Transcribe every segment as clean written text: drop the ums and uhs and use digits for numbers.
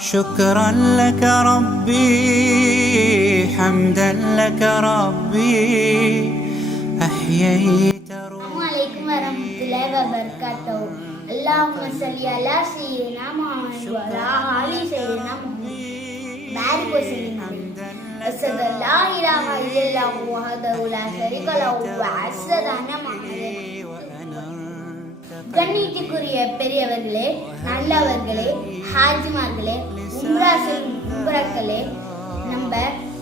شكرا لك ربي حمدا لك ربي أحييت السلام عليكم ورحمة الله وبركاته. اللهم صل على سيدنا محمد وعلى آل سيدنا محمد. بارك وسلم. أشهد أن لا إله إلا الله وحده لا شريك له وأشهد أن محمدا. கண்ணியத்துக்குரிய பெரியவர்களே, நல்லவர்களே, ஹாஜிமார்களே, உம்ராக்களே, நம்ம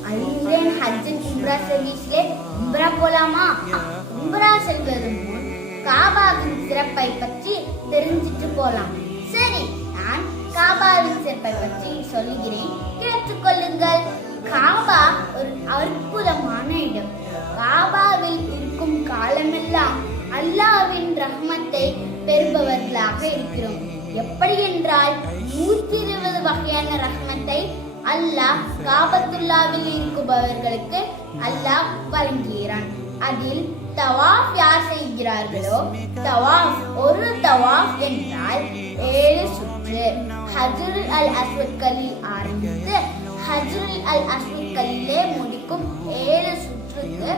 அல்முரேன் ஹஜ் உம்ரா சர்வீஸ்ல உம்ரா போலாமா? உம்ரா செல்வது முன் காபாவின் சிறப்பை பற்றி தெரிஞ்சிட்டு போலாம். சரி, நான் காபாவின் சிறப்பை பற்றி சொல்லுகிறேன், கேட்டுக்கொள்ளுங்கள். காபா ஒரு அற்புதமான இடம். காபாவில் இருக்கும் காலமெல்லாம் அல்லாஹ்வின் ரஹ்மத்தை பெறுபவர்களாக இருக்கிறோம். எப்படி என்றால் 120 வகையான ரஹ்மத்தை அல்லாஹ் காபத்துல்லாவில் இருக்குபவர்களுக்கு அல்லாஹ் வழங்குகிறான். அதில் தவாஃப் யார் செய்கிறார்களோ, ஒரு தவாஃப் என்றால் 7 சுற்று. ஹஜ்ருல் அல் அஸ்வத் கல்லில் ஆரம்பித்து ஹஜ்ருல் அல் அஸ்வத் கல்லிலே முடிக்கும் 7 சுற்றுக்கு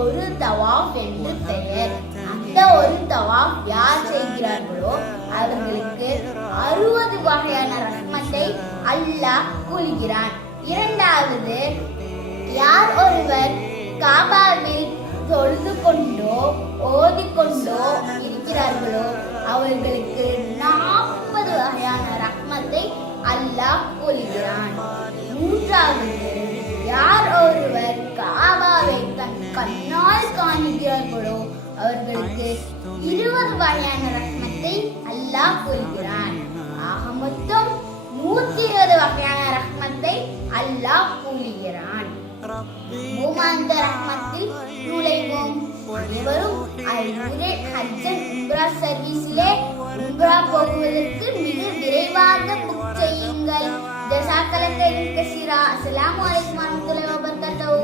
ஒரு தவாஃப் என்று பெயர். அந்த ஒரு தவாஃப் யார் செய்கிறார்களோ அவர்களுக்கு 60 வகையான ரஹ்மத்தை அல்லாஹ் கூறுகிறான். இரண்டாவது, யார் ஒருவர் காபாவில் தொழுது கொண்டோ ஓதிக்கொண்டோ இருக்கிறார்களோ அவர்களுக்கு 40 வகையான ரஹ்மத்தை அல்லாஹ் கூறுகிறான். மூன்றாவது, யார் ஒருவர் காபாவை தன் கண்ணால் காணுகிறார்களோ அவர்களுக்கு 20 வகையான ரஹ்மத்தை அல்லாஹ் கூறுகிறான். ஆக மொத்தம் 120 வகையான ரஹ்மத்தை அல்லாஹ் கூறுகிறான். அந்த ரஹ்மத்தில் நுழைவோம். அனைவரும் அல்முரேன் ஹஜ் உம்ரா சர்வீஸிலே உம்ரா போவதற்கு மிக விரைவாக புக் செய்யுங்கள். ஜஸாக்கல்லாஹு கஸீரா. அஸ்ஸலாமு அலைக்கும் வரஹ்மத்துல்லாஹி வபரகாத்துஹு.